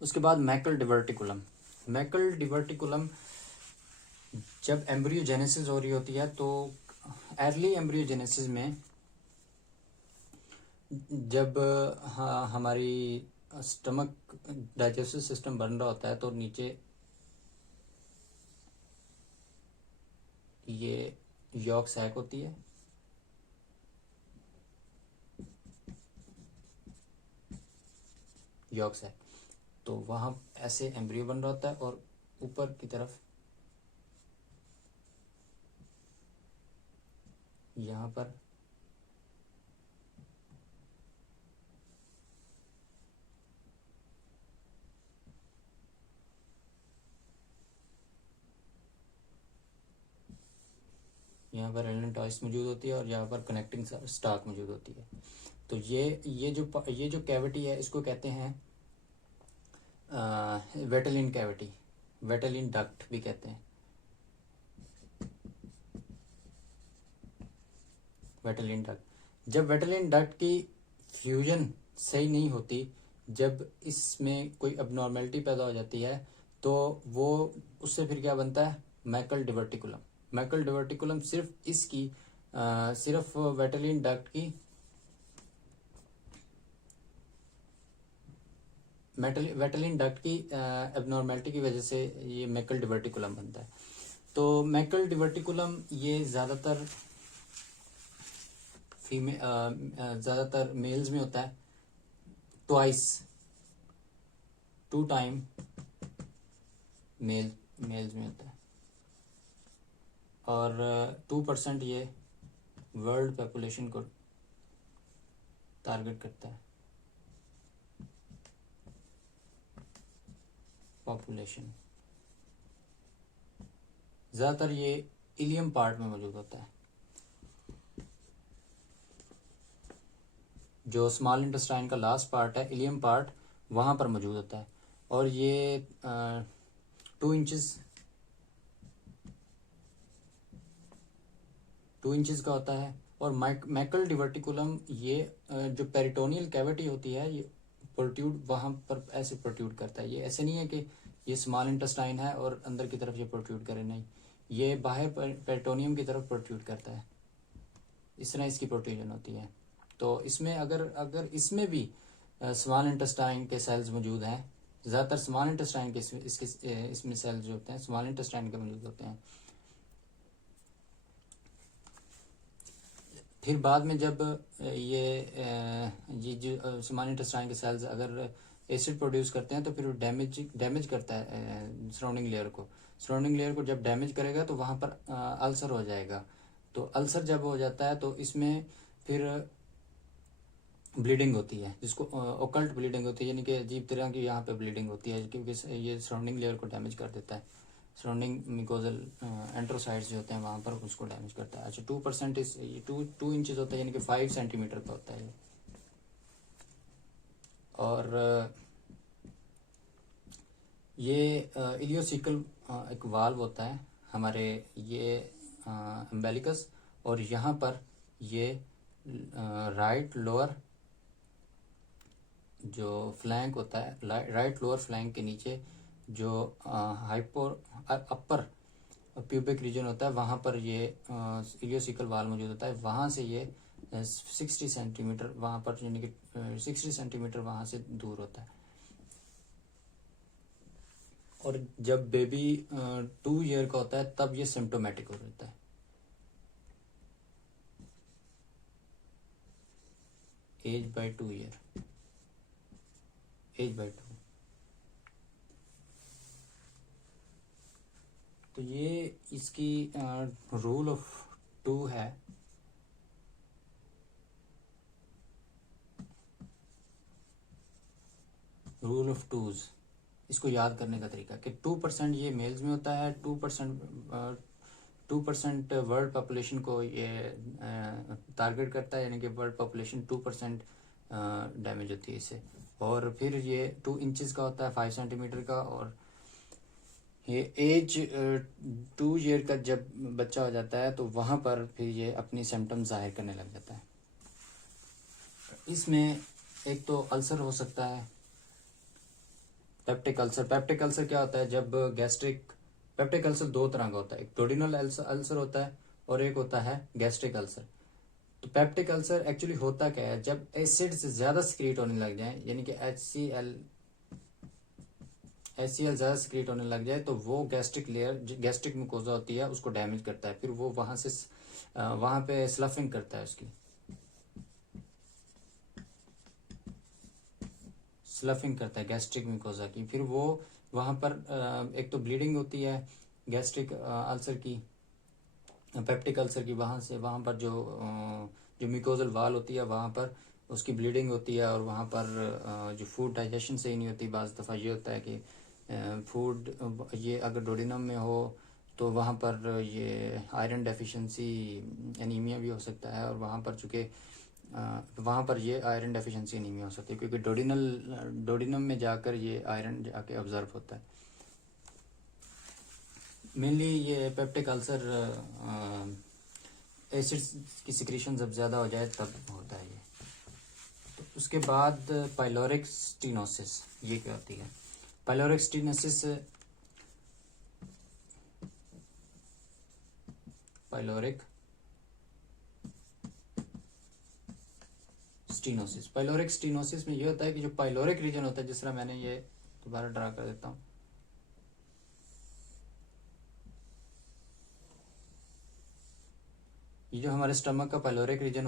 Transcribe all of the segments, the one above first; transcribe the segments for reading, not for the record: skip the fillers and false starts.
उसके बाद मैकल डिवर्टिकुलम। मैकल डिवर्टिकुलम जब एम्ब्रियोजेनेसिस हो रही होती है तो अर्ली एम्ब्रियोजेनेसिस में जब हमारी स्टमक डाइजेस्टिव सिस्टम बन रहा होता है तो नीचे ये यॉर्क सैक होती है, यॉर्क सैक, तो वहाँ ऐसे एम्ब्रियो बन रहा होता है और ऊपर की तरफ यहाँ पर एलेंटॉइस मौजूद होती है और यहाँ पर कनेक्टिंग स्टाक मौजूद होती है। तो ये जो कैविटी है इसको कहते हैं वेटलिन कैविटी, वेटलिन डक्ट भी कहते हैं, वेटलिन डक्ट। जब वेटलिन डक्ट की फ्यूजन सही नहीं होती, जब इसमें कोई अबनॉर्मेलिटी पैदा हो जाती है तो वो उससे फिर क्या बनता है, मैकल डिवर्टिकुलम। मैकल डिवर्टिकुलम सिर्फ इसकी सिर्फ वेटलिन डक्ट की वेटलिन डक्ट की एबनॉर्मेलिटी की वजह से ये मैकल डिवर्टिकुलम बनता है। तो मैकल डिवर्टिकुलम ये ज़्यादातर मेल्स में होता है, ट्वाइस, 2 टाइम मेल्स में होता है, और 2% ये वर्ल्ड पॉपुलेशन को टारगेट करता है, पॉपुलेशन। ज़्यादातर ये इलियम पार्ट में मौजूद होता है, जो स्मॉल इंटेस्टाइन का लास्ट पार्ट है, इलियम पार्ट, वहाँ पर मौजूद होता है। और ये 2 इंचेस का होता है। और मैकल डिवर्टिकुलम ये जो पेरिटोनियल कैविटी होती है ये प्रोट्यूड वहाँ पर ऐसे प्रोट्यूड करता है। ये ऐसे नहीं है कि ये स्मॉल इंटेस्टाइन है और अंदर की तरफ ये प्रोट्यूड करे, नहीं, ये बाहर पेरिटोनियम की तरफ प्रोट्यूड करता है, इस तरह इसकी प्रोट्रूजन होती है। तो इसमें अगर इसमें भी स्मॉल इंटेस्टाइन के सेल्स मौजूद हैं, ज़्यादातर स्मॉल इंटेस्टाइन के इसमें सेल्स जो होते हैं स्मॉल इंटेस्टाइन के मौजूद होते हैं। फिर बाद में जब ये जो स्मॉल इंटेस्टाइन के सेल्स अगर एसिड प्रोड्यूस करते हैं तो फिर वो डैमेज करता है सराउंडिंग लेयर को। सराउंडिंग लेयर को जब डैमेज करेगा तो वहाँ पर अल्सर हो जाएगा। तो अल्सर जब हो जाता है तो इसमें फिर ब्लीडिंग होती है, जिसको ओकल्ट ब्लीडिंग होती है, यानी कि अजीब तरह की यहाँ पे ब्लीडिंग होती है, क्योंकि ये सराउंडिंग लेयर को डैमेज कर देता है। सराउंडिंग मिकोजल एंट्रोसाइट्स जो होते हैं वहाँ पर उसको डैमेज करता है। अच्छा, 2% ये 2 इंचेस होता है, यानी कि 5 सेंटीमीटर का होता है ये। और ये इलियोसिकल एक वाल्व होता है हमारे, ये एम्बेलिकस, और यहाँ पर ये राइट लोअर जो फ्लैंक होता है, राइट लोअर फ्लैंक के नीचे जो अपर प्यूबिक रीजन होता है वहाँ पर ये इलियोसिकल वाल मौजूद होता है। वहाँ से ये 60 सेंटीमीटर वहाँ पर, यानी कि 60 सेंटीमीटर वहाँ से दूर होता है। और जब बेबी 2 ईयर का होता है तब ये सिम्टोमेटिक हो जाता है, age by 2 year, age by 2। तो ये इसकी रूल ऑफ 2 है। रूल ऑफ 2s, इसको याद करने का तरीका कि 2% ये मेल्स में होता है, 2% वर्ल्ड पॉपुलेशन को ये टारगेट करता है, यानी कि वर्ल्ड पॉपुलेशन 2% डैमेज होती है इससे। और फिर ये 2 इंचेस का होता है, 5 सेंटीमीटर का। और ये एज 2 ईयर का जब बच्चा हो जाता है तो वहाँ पर फिर ये अपनी सिम्टम्स जाहिर करने लग जाता है। इसमें एक तो अल्सर हो सकता है, पेप्टिक अल्सर, पेप्टिक अल्सर क्या होता है, जब गैस्ट्रिक, पेप्टिक अल्सर दो तरह का होता है, एक डोडिनल अल्सर होता है और एक होता है गैस्ट्रिक अल्सर। तो पेप्टिक अल्सर एक्चुअली होता क्या है, जब एसिड से ज्यादा सिक्रीट होने लग जाए, यानी कि HCl ज्यादा सिक्रीट होने लग जाए, तो वो गैस्ट्रिक लेयर, गैस्ट्रिक मुकोजा होती है, उसको डैमेज करता है, फिर वो वहां से वहां पे स्लफिंग करता है, उसकी स्लफिंग करता है गैस्ट्रिक म्यूकोजा की, फिर वो वहां पर एक तो ब्लीडिंग होती है गैस्ट्रिक अल्सर की, पेप्टिक अल्सर की, वहां पर जो म्यूकोजल वाल होती है वहां पर उसकी ब्लीडिंग होती है, और वहां पर जो फूड डाइजेशन सही नहीं होती, बाज़ दफ़ा ये होता है कि फूड, ये अगर डोडिनम में हो तो वहाँ पर ये आयरन डेफिशिएंसी, एनीमिया भी हो सकता है, और वहाँ पर चूँकि वहाँ पर ये आयरन डेफिशिएंसी एनीमिया हो सकती है, क्योंकि डोडिनम में जाकर ये आयरन जाके ऑब्जर्व होता है। मेनली ये पेप्टिक अल्सर एसिड की सिक्रीशन जब ज़्यादा हो जाए तब होता है ये। तो उसके बाद पाइलोरिक स्टीनोसिस, ये क्या होती है? Pyloric stenosis, pyloric stenosis, pyloric stenosis में ये होता है कि जो पाइलोरिक रीजन होता है, जिस तरह मैंने ये दोबारा ड्रा कर देता हूँ, ये जो हमारे स्टमक का पाइलोरिक रीजन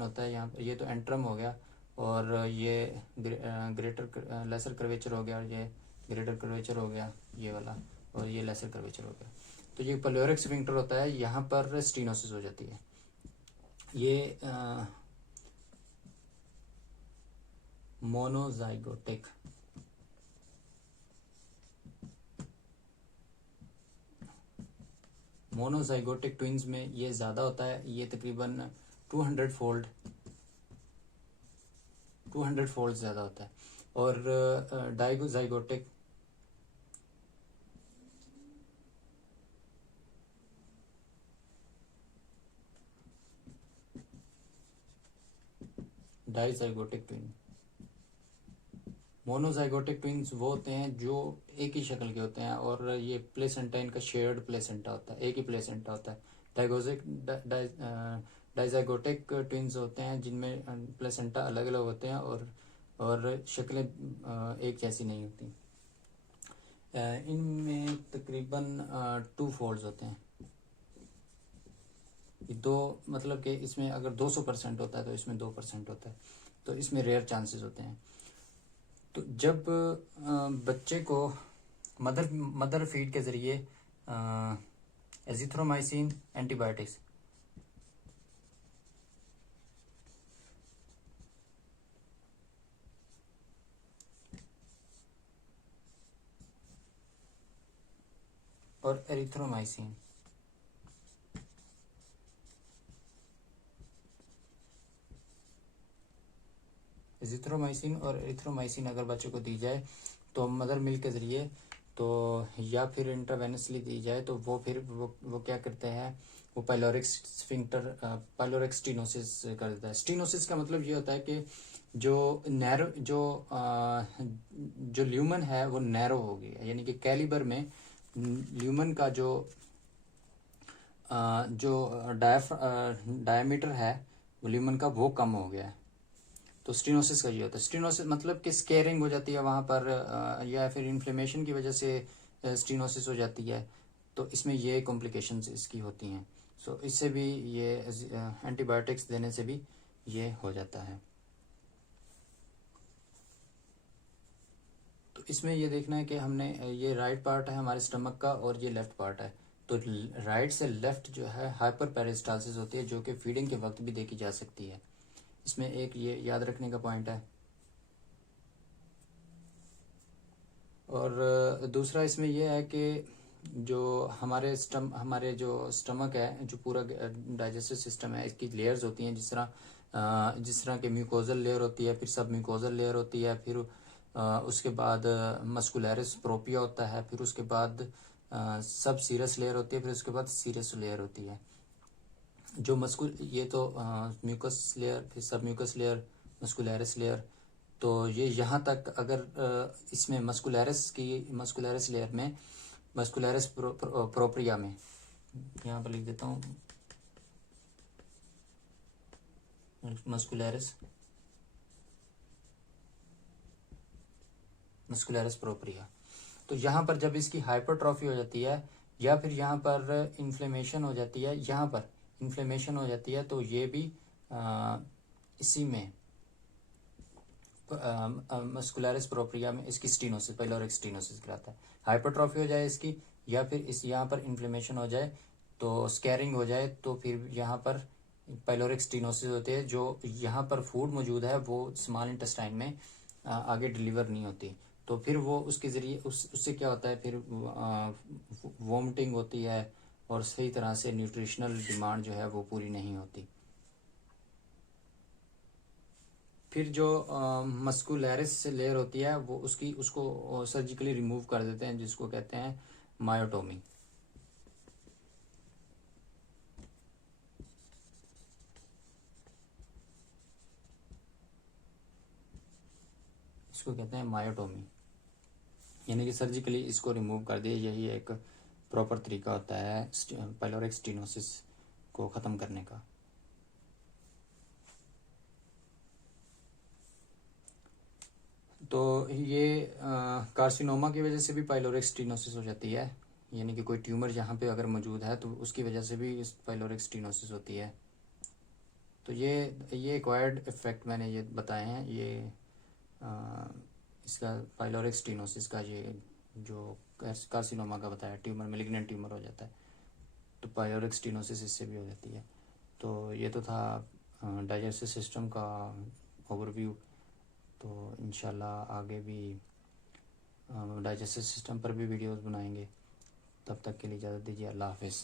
होता है, यहाँ पर ये तो एंट्रम हो गया, और ये ग्रेटर लेसर कर्वेचर हो गया, और ये ग्रेटर कर्वेचर हो गया ये वाला, और ये लेसर कर्वेचर हो गया। तो ये पाइलोरिक स्फिंक्टर होता है, यहाँ पर स्टीनोसिस हो जाती है। ये मोनोजाइगोटिक, मोनोजाइगोटिक ट्विंस में ये ज़्यादा होता है, ये तकरीबन 200 फोल्ड ज़्यादा होता है। और डाइगोजाइगोटिक, डाइजाइगोटिक ट्विन, मोनोजाइगोटिक ट्विंस वो होते हैं जो एक ही शक्ल के होते हैं, और ये प्लेसेंटा इनका शेयर्ड प्लेसेंटा होता है, एक ही प्लेसेंटा होता है। डाइजाइगोटिक ट्विंस होते हैं जिनमें प्लेसेंटा अलग अलग होते हैं, और शक्लें एक जैसी नहीं होती। इनमें तकरीबन 2 फोल्ड्स होते हैं, दो, मतलब कि इसमें अगर 200% होता है तो इसमें 2% होता है, तो इसमें रेयर चांसेस होते हैं। तो जब बच्चे को मदर फीड के ज़रिए एजिथ्रोमाइसिन एंटीबायोटिक्स, और एरिथ्रोमाइसिन, एजिथ्रोमाइसिन और एरिथ्रोमाइसिन अगर बच्चे को दी जाए तो मदर मिल्क के ज़रिए, तो या फिर इंट्रावेनसली दी जाए, तो वो फिर वो क्या करते हैं, वो पाइलोरिक स्फिंक्टर, पाइलोरिक स्टीनोसिस कर देता है। स्टीनोसिस का मतलब ये होता है कि जो नैरो जो ल्यूमन है वो नैरो हो गया, यानी कि कैलिबर में ल्यूमन का जो डायमीटर है ल्यूमन का, वो कम हो गया है। तो स्टीनोसिस का ये होता है। स्टीनोसिस मतलब कि स्केरिंग हो जाती है वहाँ पर, या फिर इन्फ्लेमेशन की वजह से स्टीनोसिस हो जाती है, तो इसमें ये कॉम्प्लिकेशंस इसकी होती हैं। सो इससे भी ये एंटीबायोटिक्स देने से भी ये हो जाता है। तो इसमें ये देखना है कि हमने, ये राइट पार्ट है हमारे स्टमक का और ये लेफ्ट पार्ट है, तो राइट से लेफ्ट जो है हाइपर पेरिस्टालसिस होती है, जो कि फीडिंग के वक्त भी देखी जा सकती है। इसमें एक ये याद रखने का पॉइंट है। और दूसरा इसमें यह है कि जो हमारे जो स्टमक है, जो पूरा डाइजेस्टिव सिस्टम है, इसकी लेयर्स होती हैं, जिस तरह के म्यूकोजल लेयर होती है, फिर सब म्यूकोजल लेयर होती है, फिर उसके बाद मस्कुलरिस प्रोपिया होता है, फिर उसके बाद सब सीरस लेयर होती है, फिर उसके बाद सीरस लेयर होती है। जो ये तो म्यूकस लेयर, फिर सब म्यूकस लेयर, मस्कुलरिस लेयर। तो ये यहाँ तक अगर इसमें मस्कुलरिस लेयर में, मस्कुलरिस प्रोप्रिया में, यहाँ पर लिख देता हूँ मस्कुलरिस प्रोप्रिया। तो यहाँ पर जब इसकी हाइपरट्रॉफी हो जाती है या फिर यहाँ पर इन्फ्लेमेशन हो जाती है, यहाँ पर इन्फ्लेमेशन हो जाती है, तो ये भी इसी में मस्कुलरिस प्रोप्रिया में इसकी स्टीनोसिस, पाइलोरिक स्टीनोसिस कहलाता है। हाइपरट्रॉफी हो जाए इसकी, या फिर इस यहाँ पर इन्फ्लेमेशन हो जाए, तो स्कैरिंग हो जाए, तो फिर यहाँ पर पाइलोरिक स्टीनोसिस होती है। जो यहाँ पर फूड मौजूद है वो स्मॉल इंटेस्टाइन में आगे डिलीवर नहीं होती, तो फिर वो उसके ज़रिए उससे क्या होता है, फिर वोमिटिंग होती है और सही तरह से न्यूट्रिशनल डिमांड जो है वो पूरी नहीं होती। फिर जो मस्कुलरिस लेयर होती है वो उसको सर्जिकली रिमूव कर देते हैं, जिसको कहते हैं मायोटोमी। इसको कहते हैं मायोटोमी, यानी कि सर्जिकली इसको रिमूव कर दिए। यही एक प्रॉपर तरीका होता है पाइलोरिक स्टीनोसिस को ख़त्म करने का। तो ये कार्सिनोमा की वजह से भी पाइलोरिक स्टीनोसिस हो जाती है, यानी कि कोई ट्यूमर यहाँ पे अगर मौजूद है तो उसकी वजह से भी इस पाइलोरिक स्टीनोसिस होती है। तो ये एक्वायर्ड इफेक्ट मैंने ये बताए हैं, ये इसका पाइलोरिक स्टीनोसिस का, ये जो कार्सिनोमा का बताया, ट्यूमर मेलिग्नेंट ट्यूमर हो जाता है, तो पाइलोरिक स्टीनोसिस इससे भी हो जाती है। तो ये तो था डाइजेस्टिव सिस्टम का ओवरव्यू। तो इंशाल्लाह आगे भी डाइजेस्टिव सिस्टम पर भी वीडियोस बनाएंगे। तब तक के लिए इजाज़त दीजिए। अल्लाह हाफिज़।